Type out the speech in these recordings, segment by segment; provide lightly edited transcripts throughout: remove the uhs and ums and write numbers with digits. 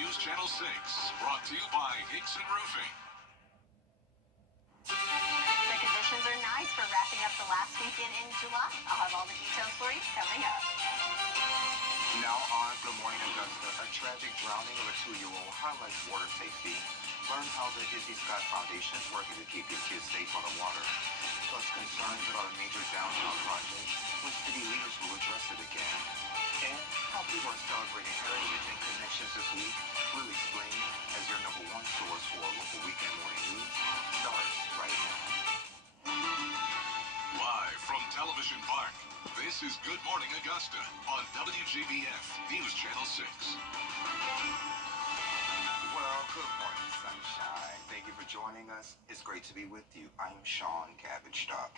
News Channel 6, brought to you by Hickson Roofing. The conditions are nice for wrapping up the last weekend in July. I'll have all the details for you coming up. Now on Good Morning Augusta, a tragic drowning of a 2-year-old highlights water safety. Learn how the Izzy Scott Foundation is working to keep your kids safe on the water. Plus concerns about a major downtown project when city leaders will address it again. And how people are celebrating heritage and connections this week. We'll explain as your #1 source for local weekend morning news starts right now. Live from Television Park, this is Good Morning Augusta on WJBF News Channel 6. Well, good morning, sunshine. Thank you for joining us. It's great to be with you. I'm Sean Cabbage-Stock.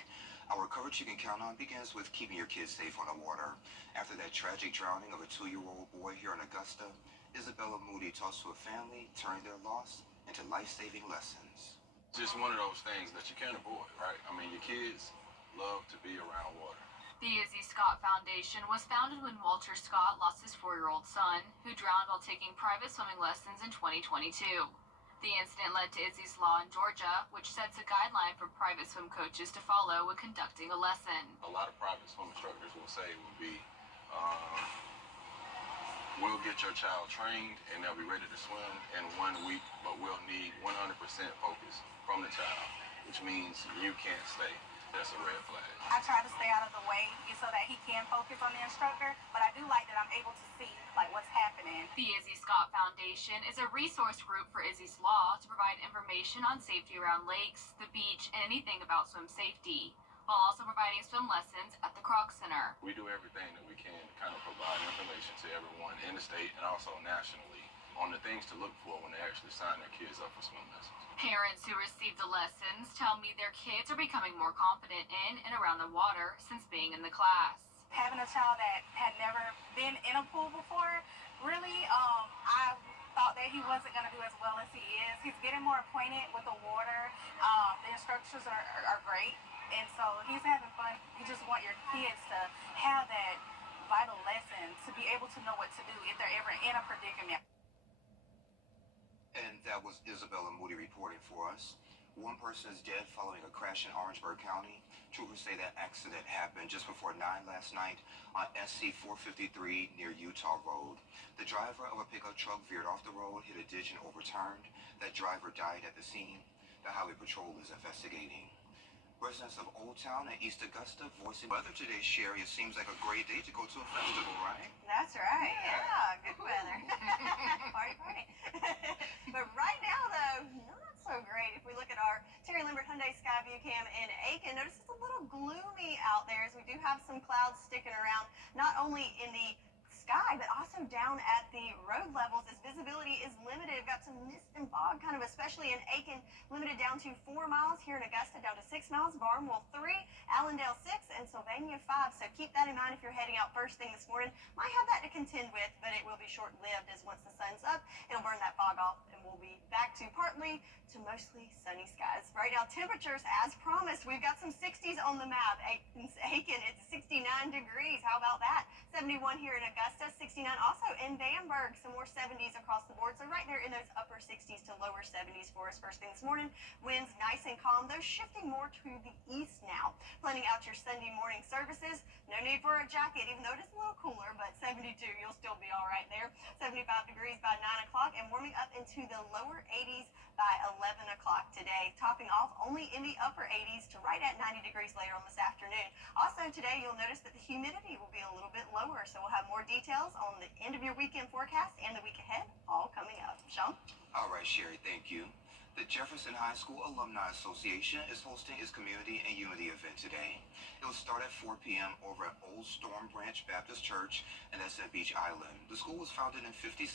Our coverage you can count on begins with keeping your kids safe on the water. After that tragic drowning of a 2-year-old boy here in Augusta, Isabella Moody talks to a family, turning their loss into life-saving lessons. Just one of those things that you can't avoid, right? I mean, your kids love to be around water. The Izzy Scott Foundation was founded when Walter Scott lost his 4-year-old son, who drowned while taking private swimming lessons in 2022. The incident led to Izzy's Law in Georgia, which sets a guideline for private swim coaches to follow when conducting a lesson. A lot of private swim instructors will say will be, we'll get your child trained and they'll be ready to swim in 1 week, but we'll need 100% focus from the child, which means you can't stay. That's a red flag. I try to stay out of the way so that he can focus on the instructor, but I do like that I'm able to see what's happening. The Izzy Scott Foundation is a resource group for Izzy's Law to provide information on safety around lakes, the beach, and anything about swim safety, while also providing swim lessons at the Kroc Center. We do everything that we can to kind of provide information to everyone in the state and also nationally on the things to look for when they actually sign their kids up for swim lessons. Parents who receive the lessons tell me their kids are becoming more confident in and around the water since being in the class. Having a child that had never been in a pool before, really, I thought that he wasn't going to do as well as he is. He's getting more acquainted with the water. The instructors are great, and so he's having fun. You just want your kids to have that vital lesson to be able to know what to do if they're ever in a predicament. And that was Isabella Moody reporting for us. One person is dead following a crash in Orangeburg County. Troopers say that accident happened just before 9 last night on SC 453 near Utah Road. The driver of a pickup truck veered off the road, hit a ditch, and overturned. That driver died at the scene. The Highway Patrol is investigating. Residents of Old Town and East Augusta voicing weather today, Sherry. It seems like a great day to go to a festival, right? That's right. Yeah, good weather. Party, party. But right now, though, not so great. If we look at our Terry Limbert Hyundai Skyview cam in Aiken, notice it's a little gloomy out there as we do have some clouds sticking around, not only in the sky, but also down at the road levels as visibility is limited. We've got some mist and fog, kind of especially in Aiken, limited down to 4 miles. Here in Augusta, down to 6 miles. Barnwell 3, Allendale 6, and Sylvania 5. So keep that in mind if you're heading out first thing this morning. Might have that to contend with, but it will be short-lived as once the sun's up, it'll burn that fog off, and we'll be back to partly to mostly sunny skies. Right now, temperatures, as promised, we've got some 60s on the map. Aiken, it's 69 degrees. How about that? 71 here in Augusta, 69 also in Bamberg. Some more 70s across the board. So right there in those upper 60s to lower 70s for us first thing this morning. Winds nice and calm, though shifting more to the east now. Planning out your Sunday morning services. No need for a jacket, even though it is a little cooler, but 72, you'll still be all right there. 75 degrees by 9 o'clock and warming up into the lower 80s by 11 o'clock today. Topping off only in the upper 80s to right at 90 degrees later on this afternoon. Also today, you'll notice that the humidity will be a little bit lower, so we'll have more details on the end of your weekend forecast and the week ahead, all coming up. Sean? All right, Sherry, thank you. The Jefferson High School Alumni Association is hosting its Community and Unity event today. It will start at 4 p.m. over at Old Storm Branch Baptist Church, and that's at Beach Island. The school was founded in '56,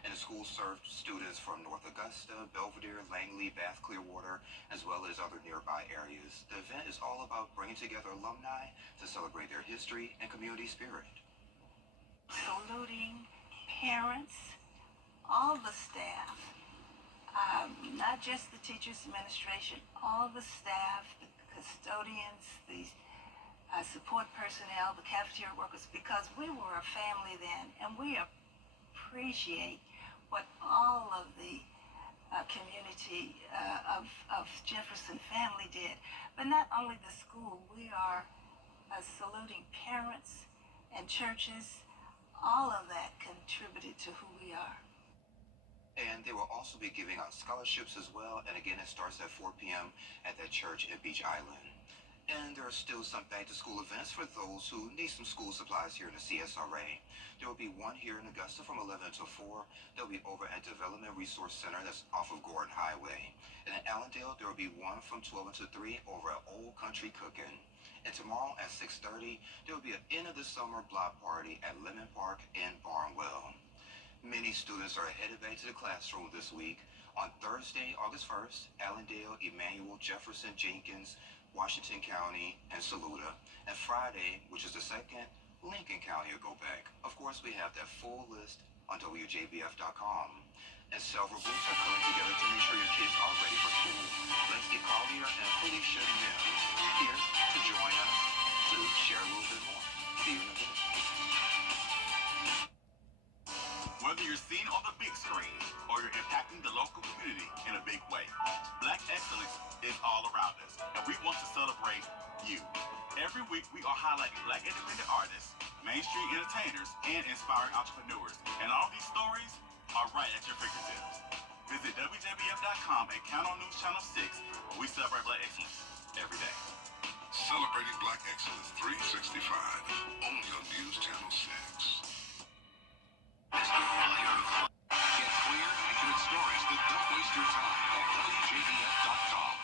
and the school served students from North Augusta, Belvedere, Langley, Bath, Clearwater, as well as other nearby areas. The event is all about bringing together alumni to celebrate their history and community spirit. Saluting parents, all the staff, not just the teachers administration, all the staff, the custodians, the support personnel, the cafeteria workers, because we were a family then, and we appreciate what all of the community of Jefferson family did. But not only the school, we are saluting parents and churches. All of that contributed to who we are. And they will also be giving out scholarships as well. And again, it starts at 4 p.m. at that church at Beach Island. And there are still some back-to-school events for those who need some school supplies here in the CSRA. There will be one here in Augusta from 11 to 4. They'll be over at Development Resource Center that's off of Gordon Highway. And in Allendale, there will be one from 12 to 3 over at Old Country Cooking. And tomorrow at 6:30, there will be an end-of-the-summer block party at Lemon Park in Barnwell. Many students are headed back to the classroom this week. On Thursday, August 1st, Allendale, Emmanuel, Jefferson, Jenkins, Washington County, and Saluda. And Friday, which is the 2nd, Lincoln County will go back. Of course, we have that full list on WJBF.com. And several groups are coming together to make sure your kids are ready for school. Leslie Collier and Felicia Mims here to join us to share a little bit more. See you in a bit. Whether you're seen on the big screen or you're impacting the local community in a big way, Black excellence is all around us, and we want to celebrate you. Every week, we are highlighting Black independent artists, mainstream entertainers, and inspiring entrepreneurs. And all these stories are right at your fingertips. Visit WJBF.com and count on News Channel 6, where we celebrate Black excellence every day. Celebrating Black Excellence 365, only on News Channel 6. Get clear, accurate stories that don't waste your time at WJBF.com.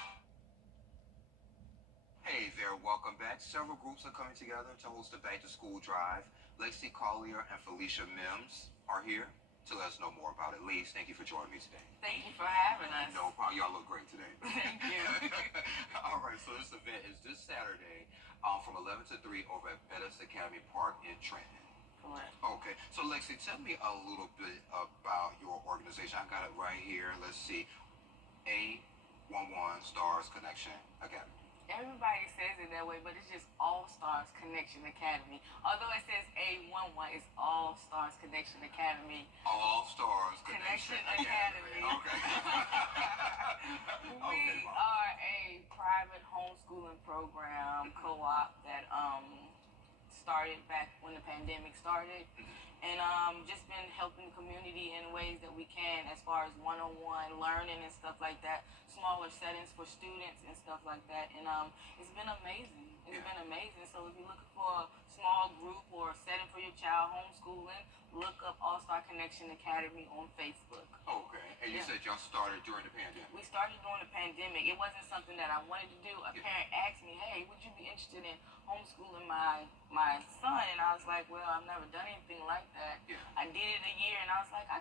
Hey there, welcome back. Several groups are coming together to host a back-to-school drive. Lacey Collier and Felicia Mims are here to let us know more about it. Ladies, thank you for joining me today. Thank you for having us. No problem. Y'all look great today. Thank you. All right, so this event is this Saturday from 11 to 3 over at Bettis Academy Park in Trenton. Correct. Okay, so Lexi, tell me a little bit about your organization. I got it right here. Let's see. A11 Stars Connection Academy. Everybody says it that way, but it's just All Stars Connection Academy. Although it says A11, it's All Stars Connection Academy. All Stars Connection Academy. Okay. We are a private homeschooling program co-op that started back when the pandemic started, and just been helping the community in ways that we can, as far as one-on-one learning and stuff like that, smaller settings for students and stuff like that, and it's been amazing. It's been amazing. So if you're looking for a small group or a setting for your child homeschooling, look up All Star Connection Academy on Facebook. Okay, and you said y'all started during the pandemic. We started during the pandemic. It wasn't something that I wanted to do. A parent asked me, "Hey, would you be interested in homeschooling my son?" And I was like, "Well, I've never done anything like that." Yeah. I did it a year, and I was like, I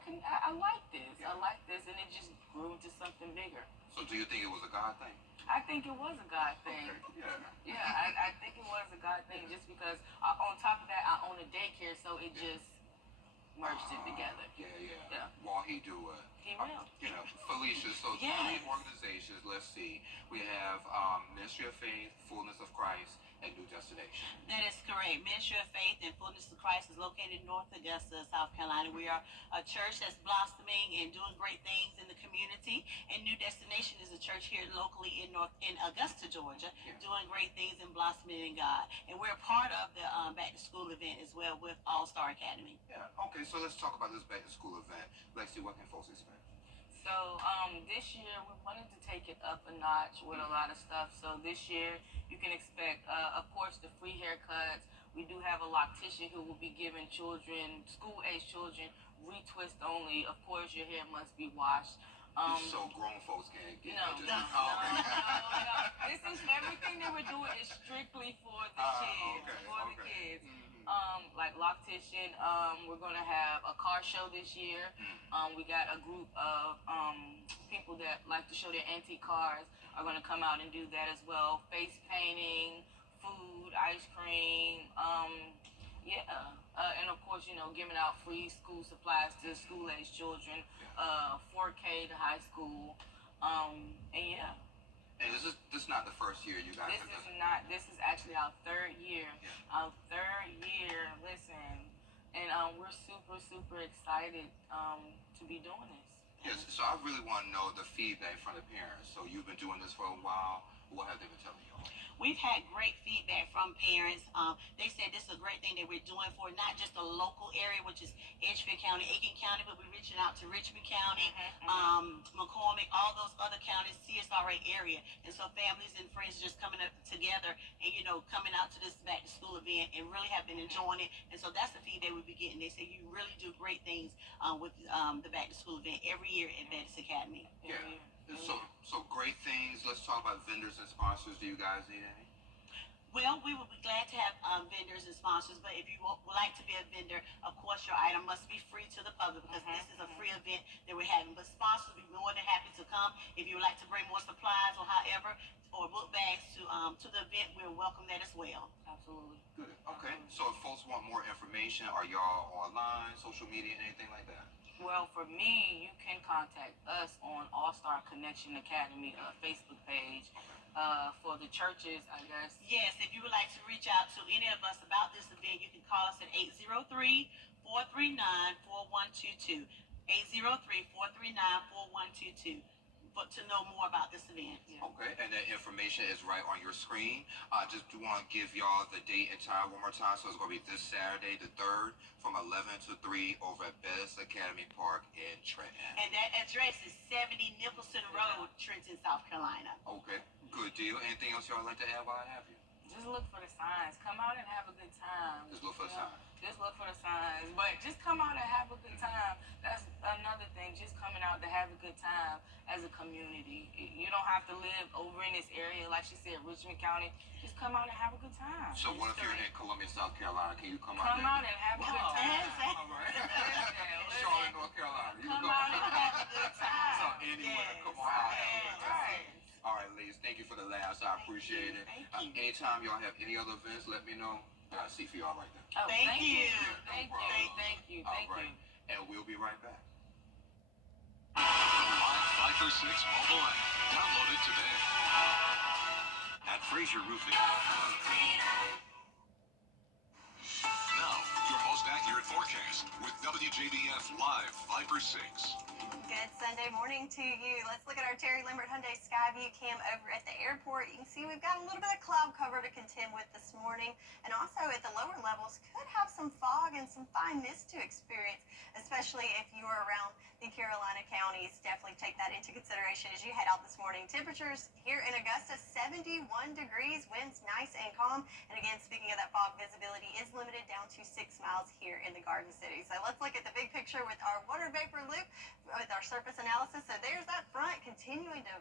like this. I like this, and it just grew into something bigger. So do you think it was a God thing? I think it was a God thing. Okay. Yeah. Yeah, I think it was a God thing, just because on top of that, I own a daycare, so it just merged it together. Yeah. While he do it. He will. Felicia, so Yes. 3 organizations, let's see. We have Ministry of Faith, Fullness of Christ, and New Destination. That is correct. Ministry of Faith and Fullness of Christ is located in North Augusta, South Carolina. We are a church that's blossoming and doing great things in the community. And New Destination is a church here locally in Augusta, Georgia, doing great things and blossoming in God. And we're part of the back to school event as well with All Star Academy. Yeah. Okay, so let's talk about this back to school event. Lexi, what can folks expect? So this year we wanted to take it up a notch with a lot of stuff. So this year you can expect, of course, the free haircuts. We do have a loctician who will be giving children, school-age children, retwist only. Of course, your hair must be washed. So grown folks can't get No. This is everything that we're doing is strictly for the kids. The kids. Like loctician, we're gonna have a car show this year. We got a group of people that like to show their antique cars are gonna come out and do that as well. Face painting, food, ice cream, and of course, giving out free school supplies to school-age children, 4K to high school, And this is not the first year you guys This have is done. not. This is actually our third year. Yeah. Our third year. Listen, and we're super excited to be doing this. Yes, so I really want to know the feedback from the parents. So you've been doing this for a while. What have they been telling you all? We've had great feedback from parents. They said this is a great thing that we're doing for not just the local area, which is Edgefield County, Aiken County, but we're reaching out to Richmond County, McCormick, all those other counties, CSRA area. And so families and friends are just coming up together and, coming out to this back to school event and really have been enjoying it. And so that's the feedback we'll be getting. They say you really do great things with the back to school event every year at Baptist Academy. Yeah. So great things. Let's talk about vendors and sponsors. Do you guys need any? Well, we would be glad to have vendors and sponsors, but if you would like to be a vendor, of course, your item must be free to the public because this is a free event that we're having. But sponsors will be more than happy to come. If you would like to bring more supplies or however, or book bags to the event, we'll welcome that as well. Absolutely. Good. Okay. So if folks want more information, are y'all online, social media, anything like that? Well, for me, you can contact us on All Star Connection Academy Facebook page. For the churches, I guess. Yes, if you would like to reach out to any of us about this event, you can call us at 803-439-4122. 803-439-4122. But to know more about this event. Yeah. Okay, and that information is right on your screen. I just do want to give y'all the date and time one more time. So it's going to be this Saturday, the 3rd, from 11 to 3 over at Baptist Academy Park in Trenton. And that address is 70 Nicholson Road, Trenton, South Carolina. Okay, good deal. Anything else y'all like to add while I have you? Just look for the signs. Come out and have a good time. Just look for the signs. Just look for the signs. But just come out and have a good time. That's another thing. Just coming out to have a good time as a community. You don't have to live over in this area, like she said, Richmond County. Just come out and have a good time. So what if you're in Columbia, South Carolina? Can you come out? Come out and have a good time. All right. Charlotte, North Carolina. You Come out and have a good time. So anywhere, come on out and have a good time. All right, ladies, thank you for the laughs. I appreciate it. Thank you. Anytime y'all have any other events, let me know. I'll see for y'all right there. Oh, Thank you. Thank No you. problem. Thank you. All Thank right. you. And we'll be right back. Live 5 for 6 mobile app. Download it today. At Fraser Roofing. Now, your most accurate forecast with WJBF Live 5 for 6. Good Sunday morning to you. Let's look at our Terry Lambert Hyundai Skyview cam over at the airport. You can see we've got a little bit of cloud cover to contend with this morning. And also at the lower levels could have some fog and some fine mist to experience, especially if you are around the Carolina counties. Definitely take that into consideration as you head out this morning. Temperatures here in Augusta, 71 degrees, winds nice and calm. And again, speaking of that fog, visibility is limited down to 6 miles here in the Garden City. So let's look at the big picture with our water vapor loop with our surface analysis. So there's that front continuing to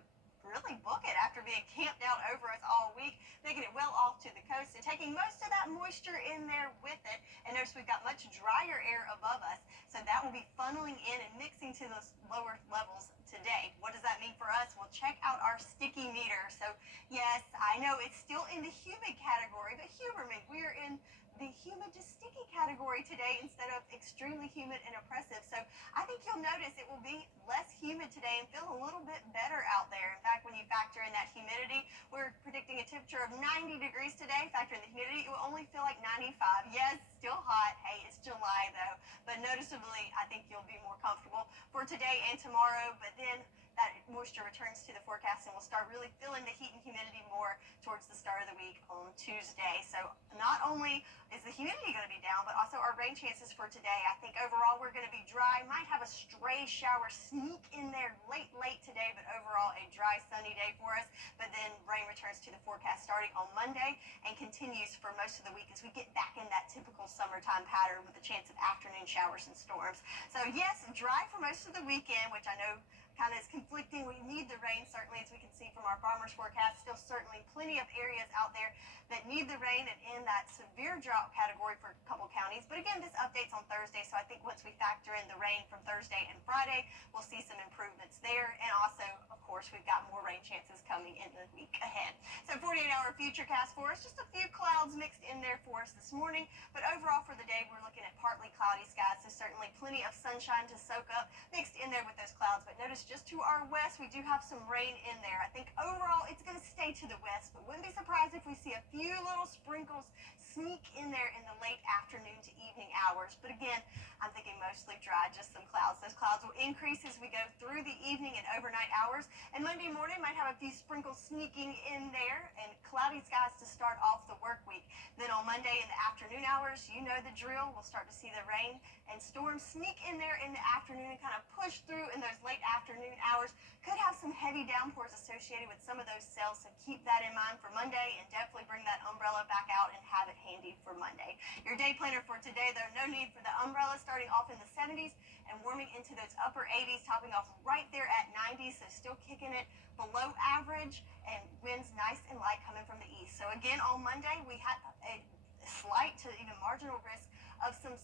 really book it after being camped out over us all week, making it well off to the coast and taking most of that moisture in there with it. And notice we've got much drier air above us, so that will be funneling in and mixing to those lower levels today. What does that mean for us? Well, check out our sticky meter. So yes, I know it's still in the humid category, but humor me, we're in the humid to sticky category today instead of extremely humid and oppressive. So I think you'll notice it will be less humid today and feel a little bit better out there. In fact, when you factor in that humidity, we're predicting a temperature of 90 degrees today. Factor in the humidity, it will only feel like 95. Yes, still hot. Hey, it's July though. But noticeably, I think you'll be more comfortable for today and tomorrow. But then that moisture returns to the forecast and we'll start really feeling the heat and humidity more towards the start of the week on Tuesday. So not only is the humidity going to be down, but also our rain chances for today. I think overall we're going to be dry. Might have a stray shower sneak in there late today, but overall a dry, sunny day for us. But then rain returns to the forecast starting on Monday and continues for most of the week as we get back in that typical summertime pattern with a chance of afternoon showers and storms. So yes, dry for most of the weekend, which I know kind of is conflicting. We need the rain, certainly, as we can see from our farmers forecast. Still certainly plenty of areas out there that need the rain and in that severe drought category for a couple counties. But again, this update's on Thursday, so I think once we factor in the rain from Thursday and Friday, we'll see some improvements there. And also, of course, we've got more rain chances coming in the week ahead. So 48-hour futurecast for us, just a few clouds mixed in there for us this morning. But overall for the day, we're looking at partly cloudy skies, so certainly plenty of sunshine to soak up mixed in there with those clouds. But notice just to our west, we do have some rain in there. I think overall it's going to stay to the west, but wouldn't be surprised if we see a few little sprinkles sneak in there in the late afternoon to evening hours. But again, I'm thinking mostly dry, just some clouds. Those clouds will increase as we go through the evening and overnight hours. And Monday morning might have a few sprinkles sneaking in there, and cloudy skies to start off the work week. Then on Monday in the afternoon hours, you know the drill. We'll start to see the rain and storms sneak in there in the afternoon and kind of push through in those late afternoon hours. Could have some heavy downpours associated with some of those cells, so keep that in mind for Monday and definitely bring that umbrella back out and have it handy for Monday. Your day planner for today, though, no need for the umbrella, starting off in the 70s and warming into those upper 80s, topping off right there at 90, so still kicking it below average, and winds nice and light coming from the east. So again, on Monday, we had a slight to even marginal risk of some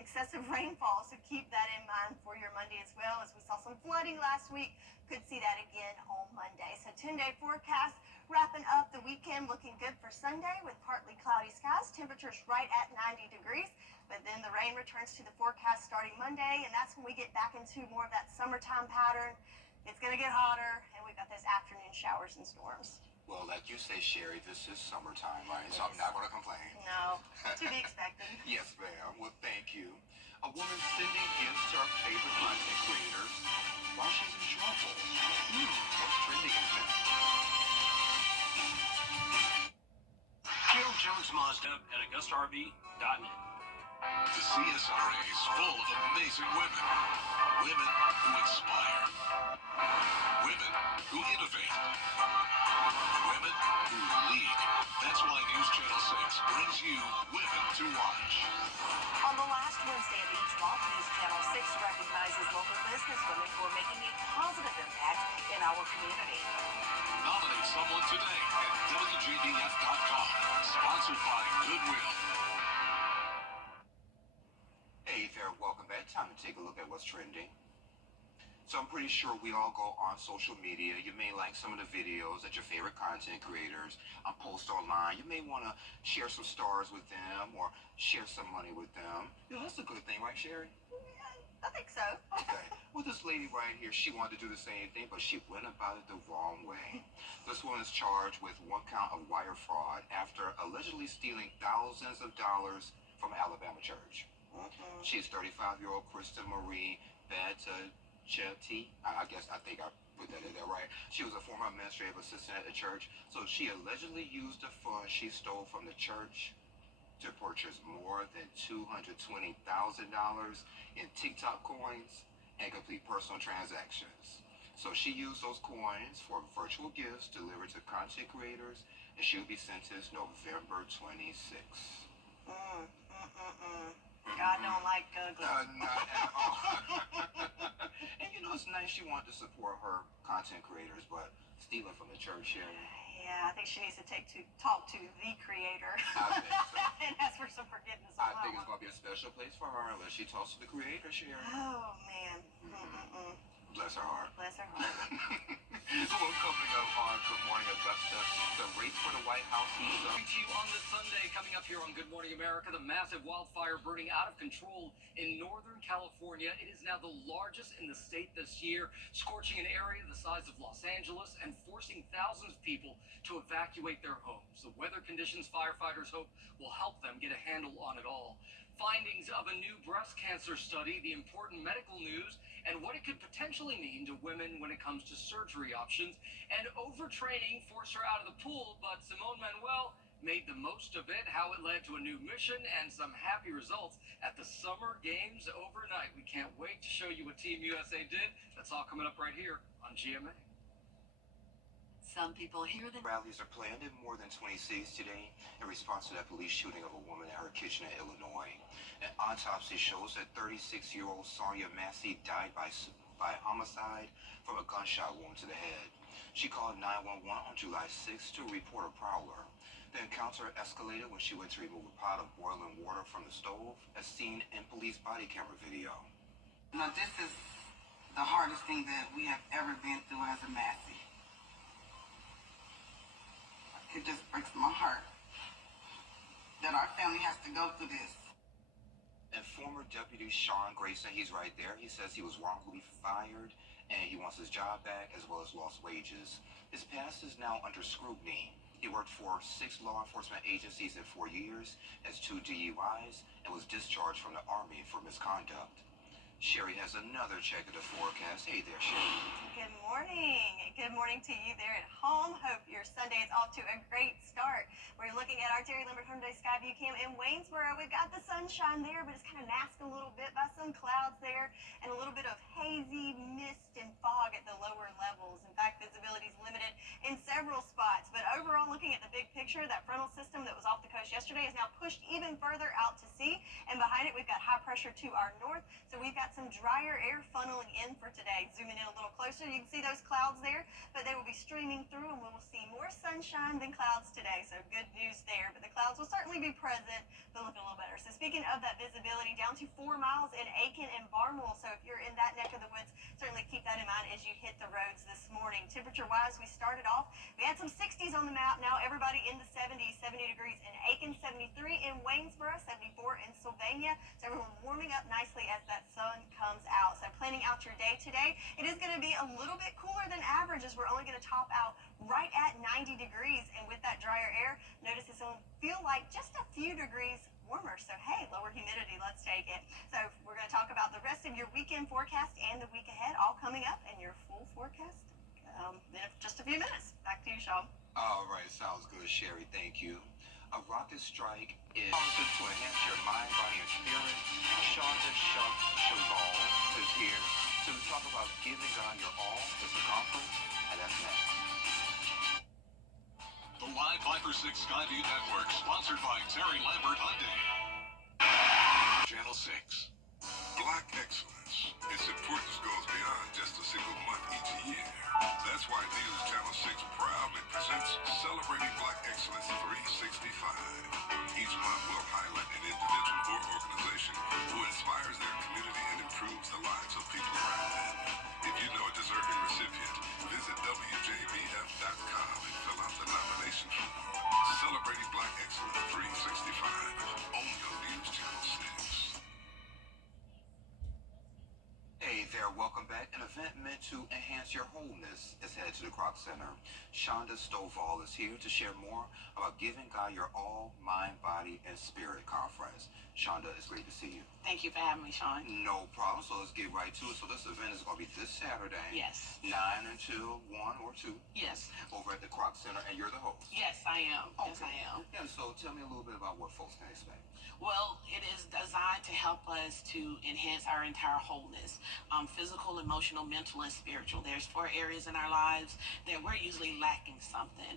excessive rainfall, so keep that in mind for your Monday as well, as we saw some flooding last week. Could see that again on Monday. So 10-day forecast, wrapping up the weekend, looking good for Sunday with partly cloudy skies, temperatures right at 90 degrees, but then the rain returns to the forecast starting Monday, and that's when we get back into more of that summertime pattern. It's going to get hotter, and we've got those afternoon showers and storms. Well, like you say, Sherry, this is summertime, right? So I'm not going to complain. No, to be expected. Yes, ma'am. Well, thank you. A woman sending gifts to her favorite content creators while she's in trouble. What's trending is this? Joe Jones Mazda at AugustaRV.net. The CSRA is full of amazing women. Women who inspire. Women who innovate. Women who lead. That's why News Channel 6 brings you Women to Watch. On the last Wednesday of each month, News Channel 6 recognizes local businesswomen who are making a positive impact in our community. Nominate someone today at WJBF.com. Sponsored by Goodwill. Hey there, welcome back. Time to take a look at what's trending. So I'm pretty sure we all go on social media. You may like some of the videos that your favorite content creators post online. You may want to share some stars with them or share some money with them. You know, that's a good thing, right, Sherry? Yeah, I think so. Okay. Well, this lady right here, she wanted to do the same thing, but she went about it the wrong way. This woman is charged with 1 count of wire fraud after allegedly stealing thousands of dollars from an Alabama church. She's 35-year-old Krista Marie Chetty. I think I put that in there right. She was a former administrative assistant at the church. So she allegedly used the funds she stole from the church to purchase more than $220,000 in TikTok coins and complete personal transactions. So she used those coins for virtual gifts delivered to content creators, and she'll be sentenced November 26th. God don't like ugly. Not at all. And you know, it's nice she wanted to support her content creators, but stealing from the church, Sherry. Yeah, I think she needs to talk to the creator I think so. and ask for some forgiveness. I think it's going to be a special place for her unless she talks to the creator, Sherry. Oh, man. Bless her heart. Bless her heart. Well, coming up on Good Morning Augusta, the race for the White House heats up. To you on this Sunday, coming up here on Good Morning America, the massive wildfire burning out of control in Northern California. It is now the largest in the state this year, scorching an area the size of Los Angeles and forcing thousands of people to evacuate their homes. The weather conditions firefighters hope will help them get a handle on it all. Findings of a new breast cancer study, the important medical news, and what it could potentially mean to women when it comes to surgery options. And overtraining forced her out of the pool, but Simone Manuel made the most of it, how it led to a new mission and some happy results at the Summer Games overnight. We can't wait to show you what Team USA did. That's all coming up right here on GMA. Some people hear the Rallies are planned in more than 20 cities today in response to that police shooting of a woman at her kitchen in Illinois. An autopsy shows that 36-year-old Sonia Massey died by homicide from a gunshot wound to the head. She called 911 on July 6 to report a prowler. The encounter escalated when she went to remove a pot of boiling water from the stove, as seen in police body camera video. Now, this is the hardest thing that we have ever been through as a Massey. It just breaks my heart that our family has to go through this. And former Deputy Sean Grayson, he's right there. He says he was wrongfully fired and he wants his job back as well as lost wages. His past is now under scrutiny. He worked for 6 law enforcement agencies in 4 years, has 2 DUIs, and was discharged from the Army for misconduct. Sherry has another check of the forecast. Hey there, Sherry. Good morning. Good morning to you there at home. Hope your Sunday is off to a great start. We're looking at our Terry Lambert Hyundai Skyview Cam in Waynesboro. We've got the sunshine there, but it's kind of masked a little bit by some clouds there and a little bit of hazy mist and fog at the lower levels. In fact, visibility is limited in several spots. But overall, looking at the big picture, that frontal system that was off the coast yesterday is now pushed even further out to sea. And behind it, we've got high pressure to our north. So we've got some drier air funneling in for today. Zooming in a little closer, you can see those clouds there, but they will be streaming through and we will see more sunshine than clouds today. So good news there, but the clouds will certainly be present, but looking a little better. So speaking of that visibility, down to 4 miles in Aiken and Barnwell. So if you're in that neck of the woods, certainly keep that in mind as you hit the roads this morning. Temperature-wise, we started off, we had some 60s on the map. Now everybody in the 70s, 70 degrees in Aiken, 73 in Waynesboro, 74 in Sylvania. So everyone warming up nicely as that sun comes out. So planning out your day today, it is going to be a little bit cooler than average as we're only going to top out right at 90 degrees. And with that drier air, notice it's going to feel like just a few degrees warmer. So hey, lower humidity, let's take it. So we're going to talk about the rest of your weekend forecast and the week ahead, all coming up in your full forecast in just a few minutes. Back to you, Sean. All right, sounds good, Sherry. Thank you. A rocket strike is to enhance your mind, body, and spirit. Shonda Cheval is here to talk about giving God your all. It's a conference, and that's next. The Live 5 for 6 Skyview Network, sponsored by Terry Lambert Hyundai. Channel 6. Black excellence. Its importance goes beyond just a single month each year. That's why News Channel 6 proudly presents Celebrating Black Excellence 365. Each month will highlight an individual or organization who inspires their community and improves the lives of people around them. If you know a deserving recipient, visit WJBF.com and fill out the nomination form. Celebrating Black Excellence 365. Only on News Channel 6. Hey there, welcome back. An event meant to enhance your wholeness is headed to the Kroc Center. Shonda Stovall is here to share more about Giving God Your All, Mind, Body, and Spirit conference. Shonda, it's great to see you. Thank you for having me, Sean. No problem. So let's get right to it. So this event is going to be this Saturday. Yes. 9 until 1 or 2. Yes. Over at the Kroc Center, and you're the host. Yes, I am. Okay. Yes, I am. Yeah, so tell me a little bit about what folks can expect. Well, it is designed to help us to enhance our entire wholeness, physical, emotional, mental, and spiritual. There's 4 areas in our lives that we're usually lacking something.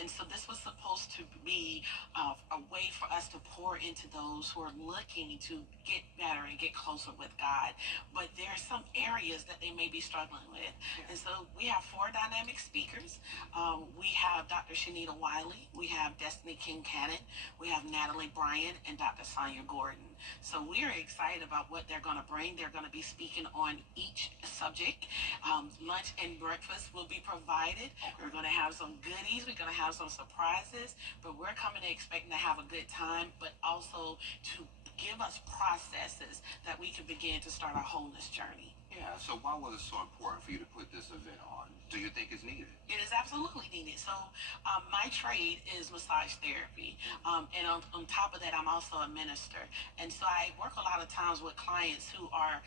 And so this was supposed to be a way for us to pour into those who are looking to get better and get closer with God. But there are some areas that they may be struggling with. And so we have 4 dynamic speakers. We have Dr. Shanita Wiley. We have Destiny King Cannon. We have Natalie Bryan and Dr. Sonia Gordon. So we're excited about what they're going to bring. They're going to be speaking on each subject. Lunch and breakfast will be provided. We're going to have some goodies. We're going to have some surprises. But we're coming to expecting to have a good time, but also to give us processes that we can begin to start our wholeness journey. Yeah, so why was it so important for you to put this event on? Do you think it's needed? It is absolutely needed. So my trade is massage therapy. And on top of that, I'm also a minister. And so I work a lot of times with clients who are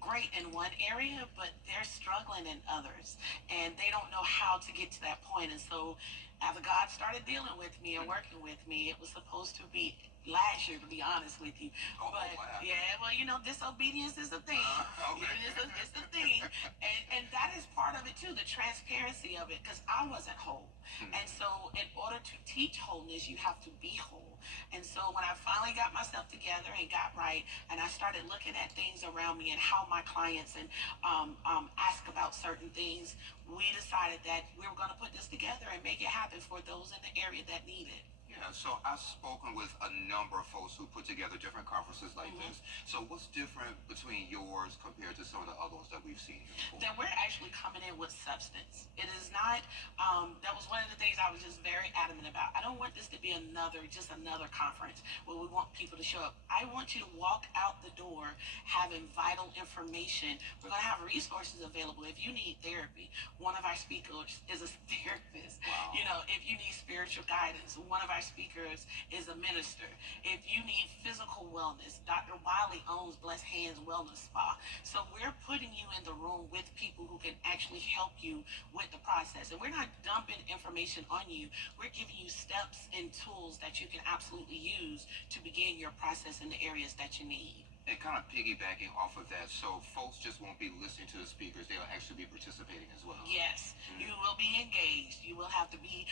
great in one area, but they're struggling in others. And they don't know how to get to that point. And so after God started dealing with me and working with me, it was supposed to be last year, to be honest with you. Oh, but wow. yeah, well, disobedience is a thing. Okay. It's a thing. And that is part of it too, the transparency of it, because I wasn't whole. And so in order to teach wholeness, you have to be whole. And so when I finally got myself together and got right, and I started looking at things around me and how my clients and ask about certain things, we decided that we were going to put this together and make it happen for those in the area that need it. Yeah, so I've spoken with a number of folks who put together different conferences like this. So what's different between yours compared to some of the other ones that we've seen here before? That we're actually coming in with substance. It is not, that was one of the things I was just very adamant about. I don't want this to be just another conference where we want people to show up. I want you to walk out the door having vital information. We're going to have resources available. If you need therapy, one of our speakers is a therapist. Wow. You know, if you need spiritual guidance, one of our speakers is a minister. If you need physical wellness, Dr. Wiley owns Blessed Hands Wellness Spa. So we're putting you in the room with people who can actually help you with the process. And we're not dumping information on you. We're giving you steps and tools that you can absolutely use to begin your process in the areas that you need. And kind of piggybacking off of that, so folks just won't be listening to the speakers, they'll actually be participating as well. Yes, you will be engaged. You will have to be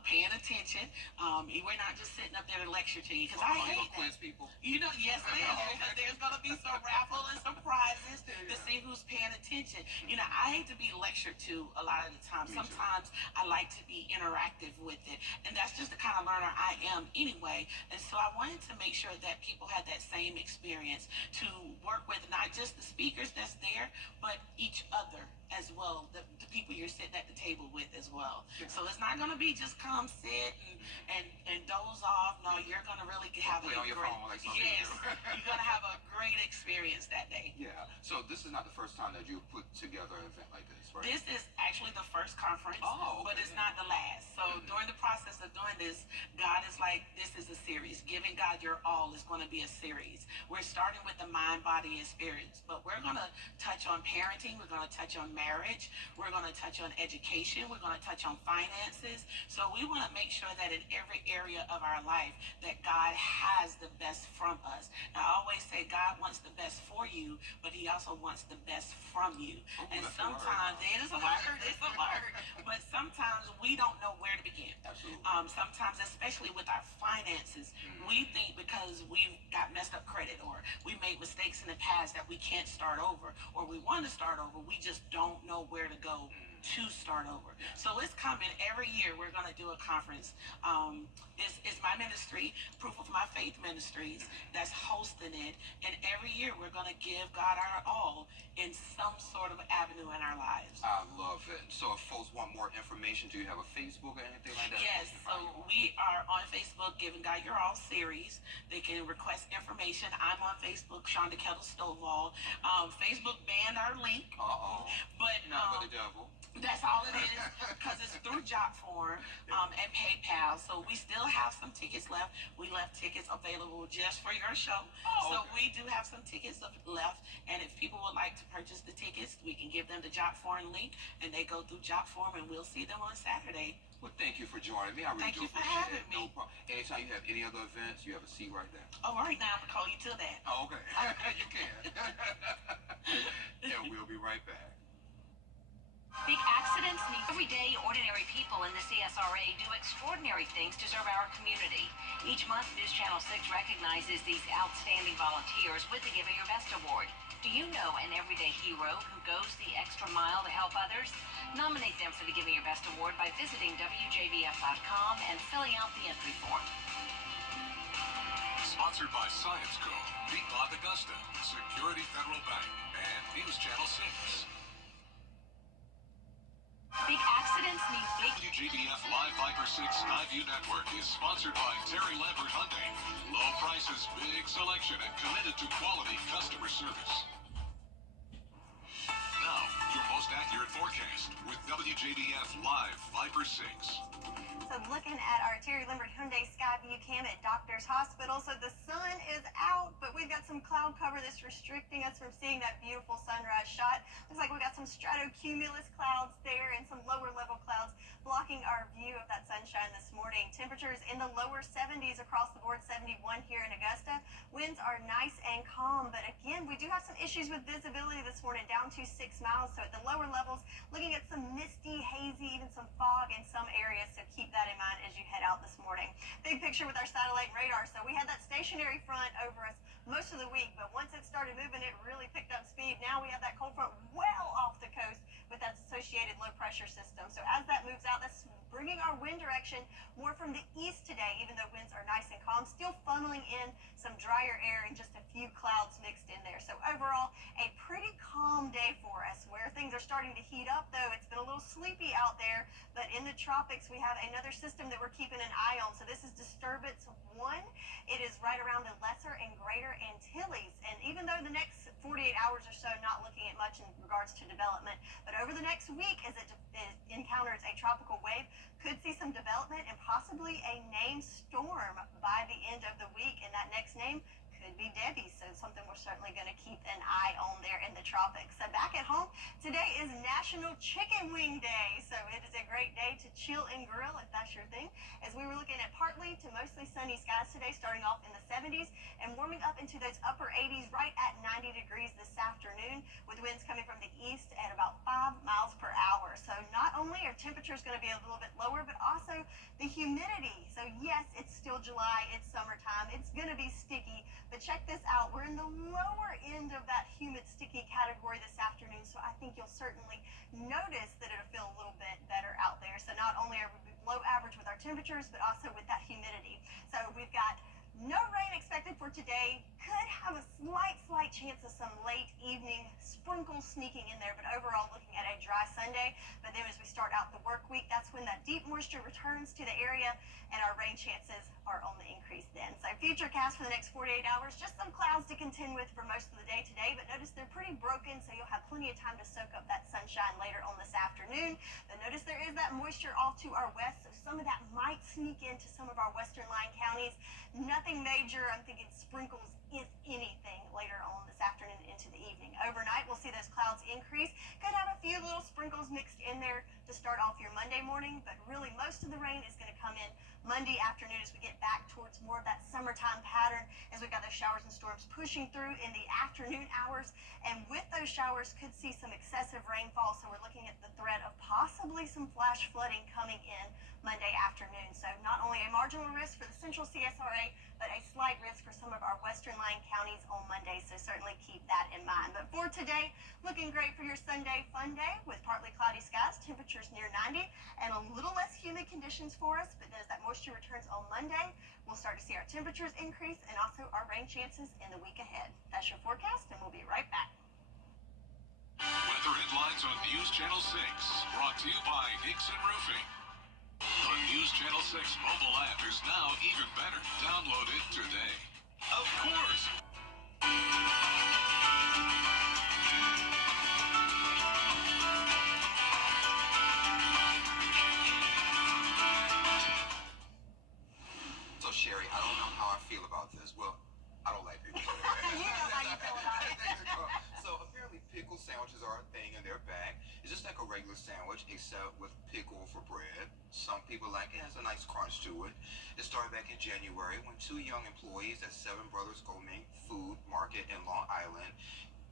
paying attention. We're not just sitting up there to lecture to you, because I hate that. Quiz people? You know, yes, because there's going to be some raffle and some prizes to see who's paying attention. You know, I hate to be lectured to a lot of the time. Sometimes I like to be interactive with it, and that's just the kind of learner I am anyway. And so I wanted to make sure that people had that same experience, to work with not just the speakers that's there, but each other as well, the people you're sitting at the table with as well. So it's not going to be just come sit and doze off. No, you're going to really have Play a on your great, phone like some yes, people. you're going to have a great experience that day. Yeah. So this is not the first time that you put together an event like this, right? This is actually the first conference, but it's not the last. So during the process of doing this, God is like, this is a series. Giving God your all is going to be a series. We're starting with the mind, body, and spirits, but we're going to touch on parenting. We're going to touch on marriage. We're going to touch on education. We're going to touch on finances. So we want to make sure that in every area of our life that God has the best from us. Now, I always say God wants the best for you, but he also wants the best from you. And sometimes, it is a word, it's a word, but sometimes we don't know where to begin. Absolutely. Sometimes, especially with our finances, we think because we've got messed up credit or we made mistakes in the past that we can't start over, or we want to start over, we just don't know where to go to start over. So it's coming every year. We're going to do a conference. It's my ministry, Proof of My Faith Ministries, that's hosting it. And every year we're going to give God our all in some sort of avenue in our lives. I love it. So if folks want more information, do you have a Facebook or anything like that? Yes, so we are on Facebook, Giving God Your All series. They can request information. I'm on Facebook, Shonda Kettle Stovall. Facebook banned our link. But not but the devil. That's all it is, because it's through Jotform and PayPal. So we still have some tickets left. We left tickets available just for your show. So we do have some tickets left, and if people would like to purchase the tickets, we can give them the Jotform link, and they go through Jotform, and we'll see them on Saturday. Well, thank you for joining me. I really Thank do you for appreciate having it. me. No problem. Anytime you have any other events, you have a seat right there. Oh, all right, now I'm going to call you to that. Oh, okay. You can. And we'll be right back. Big accidents need everyday, ordinary people in the CSRA do extraordinary things to serve our community. Each month, News Channel 6 recognizes these outstanding volunteers with the Giving Your Best Award. Do you know an everyday hero who goes the extra mile to help others? Nominate them for the Giving Your Best Award by visiting WJBF.com and filling out the entry form. Sponsored by Science Co., Beat Bob Augusta, Security Federal Bank, and News Channel 6. Big accidents need big... WJBF Live Viper 6 Skyview Network is sponsored by Terry Lambert Hyundai. Low prices, big selection, and committed to quality customer service. Now, your most accurate forecast with WJBF Live Viper 6. So looking at our Terry Lambert Hyundai Skyview cam at Doctors Hospital. So the sun is out, but we've got some cloud cover that's restricting us from seeing that beautiful sunrise shot. Looks like we've got some stratocumulus clouds there and some lower level clouds blocking our view of that sunshine this morning. Temperatures in the lower 70s across the board, 71 here in Augusta. Winds are nice and calm, but again, we do have some issues with visibility this morning, down to 6 miles. So at the lower levels, looking at some misty, hazy, even some fog in some areas. So keep that in mind as you head out this morning. Big picture with our satellite radar. So we had that stationary front over us most of the week, but once it started moving, it really picked up speed. Now we have that cold front well off the coast, with that associated low pressure system. So as that moves out, that's bringing our wind direction more from the east today, even though winds are nice and calm, still funneling in some drier air and just a few clouds mixed in there. So overall, a pretty calm day for us. Where things are starting to heat up, though, it's been a little sleepy out there, but in the tropics, we have another system that we're keeping an eye on. So this is disturbance 1. It is right around the Lesser and Greater Antilles. And even though the next 48 hours or so not looking at much in regards to development, but over the next week, as it encounters a tropical wave, could see some development and possibly a named storm by the end of the week. And that next name could be Debbie, so something we're certainly going to keep an eye on there in the tropics. So back at home, today is National Chicken Wing Day, so it is a great day to chill and grill if that's your thing. As we were looking at partly to mostly sunny skies today, starting off in the 70s and warming up into those upper 80s right at 90 degrees this afternoon, with winds coming from the east at about 5 miles per hour. So not only are temperatures going to be a little bit lower, but also the humidity. So yes, it's still July, it's summertime, it's going to be sticky. But check this out, we're in the lower end of that humid, sticky category this afternoon, so I think you'll certainly notice that it'll feel a little bit better out there. So not only are we below average with our temperatures, but also with that humidity. So we've got no rain expected for today. Could have a slight chance of some late evening sprinkles sneaking in there, but overall looking at a dry Sunday. But then as we start out the work week, that's when that deep moisture returns to the area and our rain chances are on the increase then. So futurecast for the next 48 hours, just some clouds to contend with for most of the day today, but notice they're pretty broken, so you'll have plenty of time to soak up that sunshine later on this afternoon. But notice there is that moisture off to our west, so some of that might sneak into some of our western line counties. Nothing major. I'm thinking sprinkles, if anything, later on this afternoon into the evening. Overnight, we'll see those clouds increase. Could have a few little sprinkles mixed in there to start off your Monday morning, but really most of the rain is going to come in Monday afternoon as we get back towards more of that summertime pattern, as we've got those showers and storms pushing through in the afternoon hours. And with those showers, could see some excessive rainfall, so we're looking at the threat of possibly some flash flooding coming in Monday afternoon. So not only a marginal risk for the central CSRA, but a slight risk for some of our western line counties on Monday, so certainly keep that in mind. But for today, looking great for your Sunday fun day with partly cloudy skies, temperatures near 90, and a little less humid conditions for us. But as that moisture returns on Monday, we'll start to see our temperatures increase and also our rain chances in the week ahead. That's your forecast, and we'll be right back. Weather headlines on News Channel 6, brought to you by Nixon Roofing. The News Channel 6 mobile app is now even better. Download it today. Of course. So Sherry, I don't know how I feel about this. Well, I don't like pickles. You know how you feel about it. So apparently pickle sandwiches are a thing and they're back. It's just like a regular sandwich except with pickle for bread. Some people like it has a nice crunch to it. It started back in January when 2 young employees at Seven Brothers Gourmet Food Market in Long Island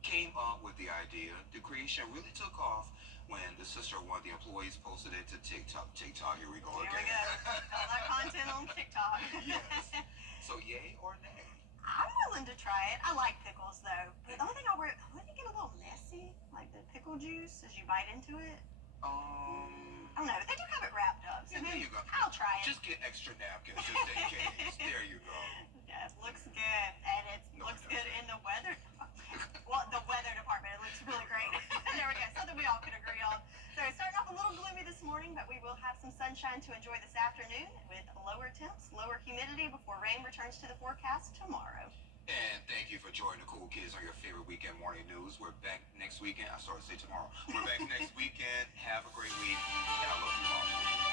came up with the idea. The creation really took off when the sister of one of the employees posted it to TikTok. Here we go Here again. we go. All that content on TikTok. Yes. So yay or nay? I'm willing to try it. I like pickles though. But the only thing wouldn't it get a little messy? Like the pickle juice as you bite into it? I don't know. They do have it wrapped up. So Yeah, there you go. I'll try it. Just get extra napkins just in case. There you go. Yeah, it looks good. And it looks good in the weather. Well, the weather department. It looks really great. There we go. Something we all could agree on. So starting off a little gloomy this morning, but we will have some sunshine to enjoy this afternoon with lower temps, lower humidity before rain returns to the forecast tomorrow. And thank you for joining the Cool Kids on your favorite weekend morning news. We're back next weekend. I started to say tomorrow. We're back next weekend. Have a great week. And I love you all.